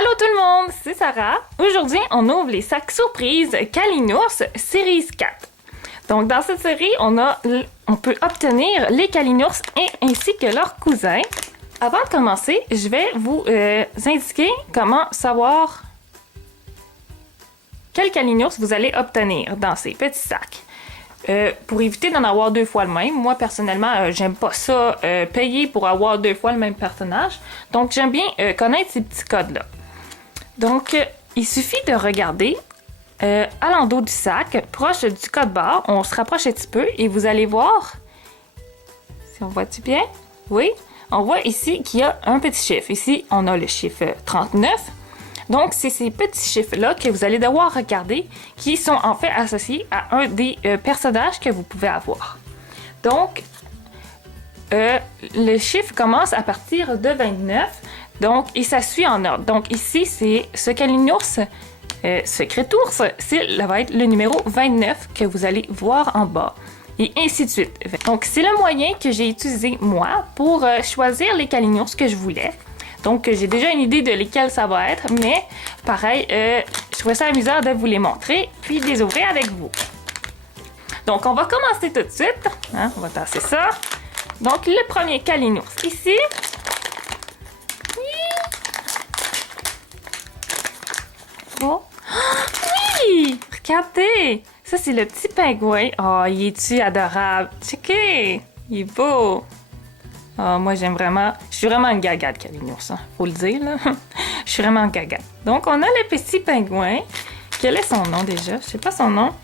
Allô tout le monde, c'est Sarah. Aujourd'hui, on ouvre les sacs surprises Kalinours Series 4. Donc dans cette série, on peut obtenir les Kalinours ainsi que leurs cousins. Avant de commencer, je vais vous indiquer comment savoir quel Kalinours vous allez obtenir dans ces petits sacs. Pour éviter d'en avoir deux fois le même, moi personnellement, j'aime pas ça, payer pour avoir deux fois le même personnage. Donc j'aime bien connaître ces petits codes-là. Donc, il suffit de regarder à l'endos du sac, proche du code barre. On se rapproche un petit peu et vous allez voir, si on voit-tu bien? Oui, on voit ici qu'il y a un petit chiffre. Ici, on a le chiffre 39. Donc, c'est ces petits chiffres-là que vous allez devoir regarder qui sont en fait associés à un des personnages que vous pouvez avoir. Donc, le chiffre commence à partir de 29. Donc, et ça suit en ordre. Donc, ici, c'est ce Kalinours, Secret Ours, ça va être le numéro 29 que vous allez voir en bas. Et ainsi de suite. Donc, c'est le moyen que j'ai utilisé, moi, pour choisir les Kalinours que je voulais. Donc, j'ai déjà une idée de lesquels ça va être, mais pareil, je trouvais ça amusant de vous les montrer, puis de les ouvrir avec vous. Donc, on va commencer tout de suite. Hein, on va tasser ça. Donc, le premier Kalinours ici. Oh. Oui! Regardez! Ça, c'est le petit pingouin. Oh, il est-tu adorable? Checkez! Il est beau! Oh, moi, j'aime vraiment... Je suis vraiment une gaga de Kalinours, hein, faut le dire, là. Je suis vraiment une gaga. Donc, on a le petit pingouin. Quel est son nom, déjà? Je sais pas son nom.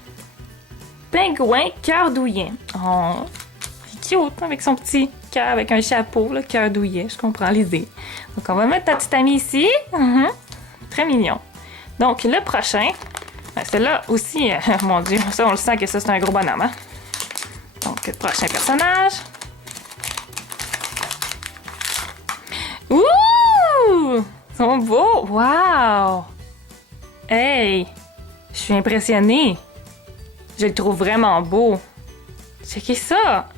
Pingouin cœur douillet. Oh, c'est cute, avec son petit cœur, avec un chapeau, là, cœur douillet. Je comprends l'idée. Donc, on va mettre ta petite amie ici. Très mignon. Donc, le prochain, celui-là aussi, mon Dieu, ça, on le sent que ça, c'est un gros bonhomme, hein? Donc, le prochain personnage. Ouh! Ils sont beaux! Wow! Hey! Je suis impressionnée! Je le trouve vraiment beau! Checkez ça!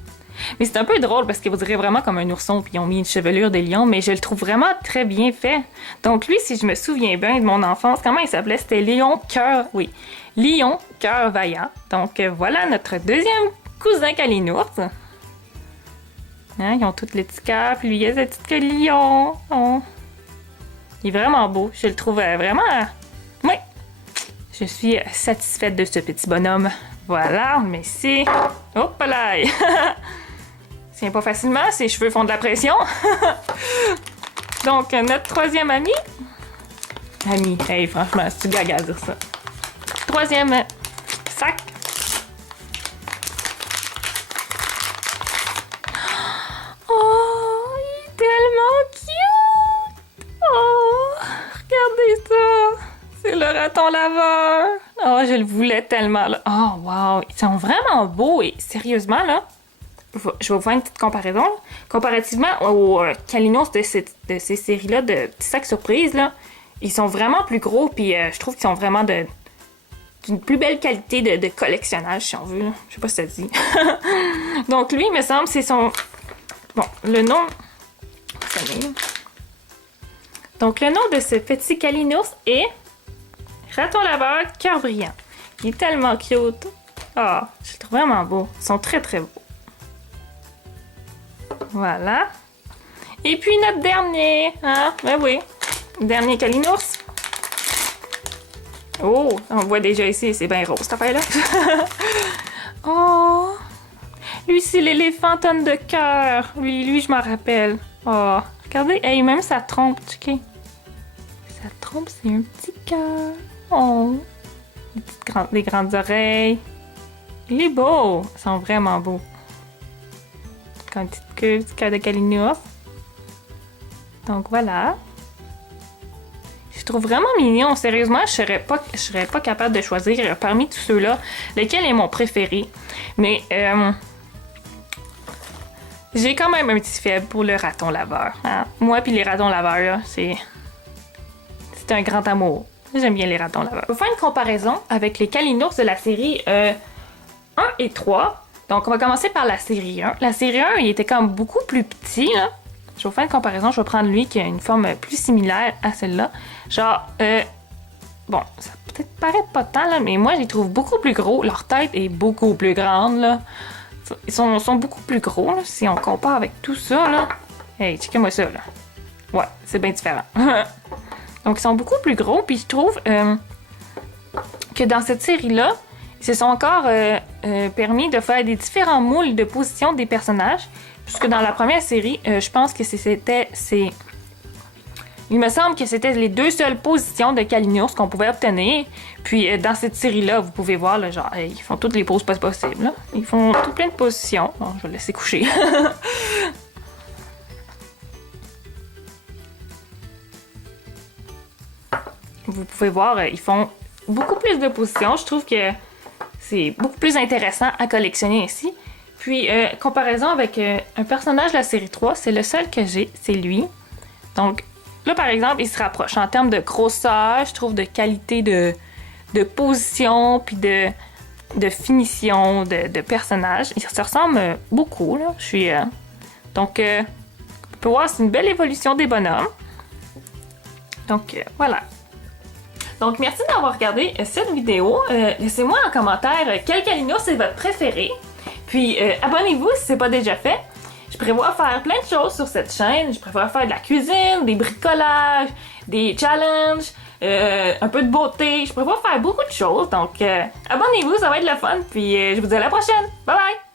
Mais c'est un peu drôle parce que vous direz vraiment comme un ourson puis ils ont mis une chevelure de lion, mais je le trouve vraiment très bien fait. Donc lui, si je me souviens bien de mon enfance, comment il s'appelait? C'était Lion Cœur, oui. Lion Cœur Vaillant. Donc voilà notre deuxième cousin Kalinours. Hein, ils ont tous les petits cœurs, puis lui, il y a ce petit lion. Oh. Il est vraiment beau. Je le trouve vraiment... Oui. Je suis satisfaite de ce petit bonhomme. Voilà, on le met ici. Hop là! Tient pas facilement, ses cheveux font de la pression. Donc, notre troisième ami. Ami, hey, franchement, c'est gaga à dire ça. Troisième sac. Oh, il est tellement cute! Oh, regardez ça! C'est le raton laveur! Oh, je le voulais tellement, là. Oh, wow! Ils sont vraiment beaux et sérieusement, là, je vais vous faire une petite comparaison. Là. Comparativement aux Kalinours de ces séries-là de petits sacs surprises, là, ils sont vraiment plus gros, puis je trouve qu'ils sont vraiment d'une plus belle qualité de collectionnage, si on veut. Là. Je sais pas si ça se dit. Donc, lui, il me semble, c'est son... Bon, le nom... Donc, le nom de ce petit Kalinours est Raton laveur cœur brillant. Il est tellement cute. Ah, oh, je le trouve vraiment beau. Ils sont très, très beaux. Voilà. Et puis notre dernier. Hein? Ben oui. Dernier Kalinours. Oh, on voit déjà ici, c'est bien rose cette affaire-là. Oh. Lui, c'est l'éléphant tonne de cœur. Lui, je m'en rappelle. Oh, regardez, hey, même sa trompe, checkez. Sa trompe, c'est un petit cœur. Oh. Des grandes oreilles. Il est beau. Ils sont vraiment beaux. Comme une petite queue, petit cœur de Kalinours. Donc voilà. Je trouve vraiment mignon. Sérieusement, je serais pas capable de choisir parmi tous ceux-là lequel est mon préféré. Mais j'ai quand même un petit faible pour le raton laveur. Hein? Moi puis les ratons laveurs, c'est un grand amour. J'aime bien les ratons laveurs. On va faire une comparaison avec les Kalinours de la série 1 et 3. Donc, on va commencer par la série 1. La série 1, il était comme beaucoup plus petit, là. Je vais vous faire une comparaison. Je vais prendre lui qui a une forme plus similaire à celle-là. Genre, bon, ça peut-être paraît pas tant, là, mais moi, je les trouve beaucoup plus gros. Leur tête est beaucoup plus grande, là. Ils sont beaucoup plus gros, là, si on compare avec tout ça, là. Hey, checkez-moi ça, là. Ouais, c'est bien différent. Donc, ils sont beaucoup plus gros, puis je trouve que dans cette série-là, ils se sont encore permis de faire des différents moules de position des personnages, puisque dans la première série, je pense que il me semble que c'était les deux seules positions de Kalinours qu'on pouvait obtenir. Puis dans cette série-là, vous pouvez voir, là, genre, ils font toutes les poses possibles. Là. Ils font tout plein de positions. Bon, je vais le laisser coucher. Vous pouvez voir, ils font beaucoup plus de positions. Je trouve que c'est beaucoup plus intéressant à collectionner ainsi. Puis, comparaison avec un personnage de la série 3, c'est le seul que j'ai, c'est lui. Donc, là, par exemple, il se rapproche en termes de grosseur, je trouve, de qualité de position, puis de finition de personnage. Il se ressemble beaucoup, là. Donc, on peut voir, c'est une belle évolution des bonhommes. Donc, voilà. Donc, merci d'avoir regardé cette vidéo. Laissez-moi en commentaire quel Kalinours c'est votre préféré. Puis, abonnez-vous si ce n'est pas déjà fait. Je prévois faire plein de choses sur cette chaîne. Je prévois faire de la cuisine, des bricolages, des challenges, un peu de beauté. Je prévois faire beaucoup de choses. Donc, abonnez-vous, ça va être le fun. Puis, je vous dis à la prochaine. Bye bye!